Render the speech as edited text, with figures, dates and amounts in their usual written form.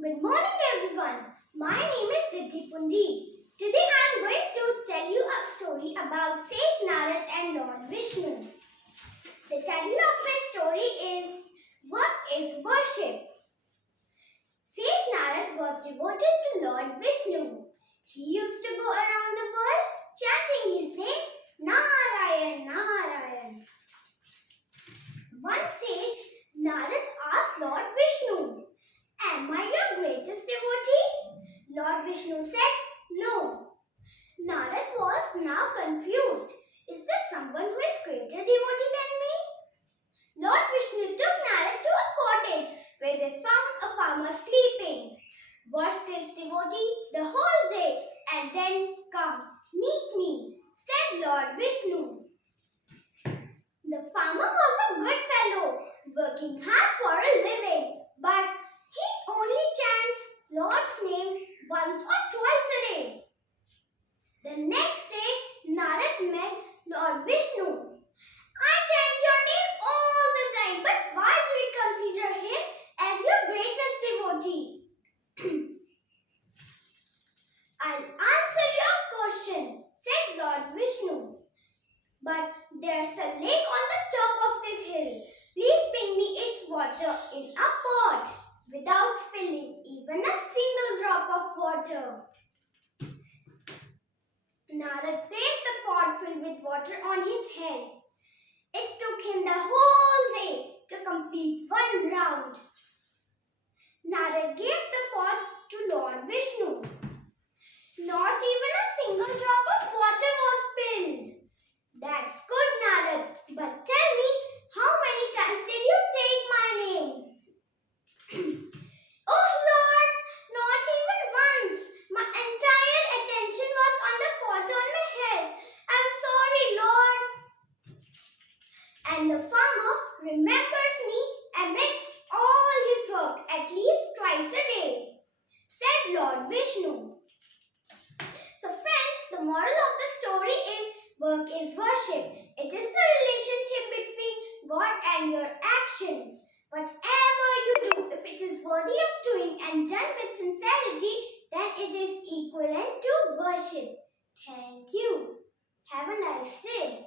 Good morning everyone. My name is Riddhi. Today I am going to tell you a story about Sage Naarad and Lord Vishnu. The title of my story is What is Worship? Sage Naarad was devoted to Lord Vishnu. He used to go around the world chanting his name Narayan Narayan. One sage, Naarad asked Lord Vishnu, "Am I your greatest devotee?" Lord Vishnu said, "No." Narad was now confused. Is there someone who is greater devotee than me? Lord Vishnu took Narad to a cottage where they found a farmer sleeping. "Watch this devotee the whole day and then come meet me," said Lord Vishnu. The farmer was a good fellow, working hard for a living, but he only chants Lord's name once or twice a day. The next day, Narad met Lord Vishnu. "I chant your name all the time, but why do you consider him as your greatest devotee?" "I'll answer your question," said Lord Vishnu. "But there's a lake on the top of this hill. Please bring me its water in a pot without spilling even a single drop of water." Narad placed the pot filled with water on his head. It took him the whole day to complete one round. Narad gave the pot to Lord Vishnu. Not even a single drop of water was spilled. "That's good, Narad, but tell me, how many times did you take my name?" "Oh Lord, not even once. My entire attention was on the pot on my head. I'm sorry, Lord." "And the farmer remembers me amidst all his work at least twice a day," said Lord Vishnu. So friends, the moral of the story is work is worship. It is the relationship between God and your actions. Whatever you do, if it is worthy of doing and done with sincerity, then it is equivalent to worship. Thank you. Have a nice day.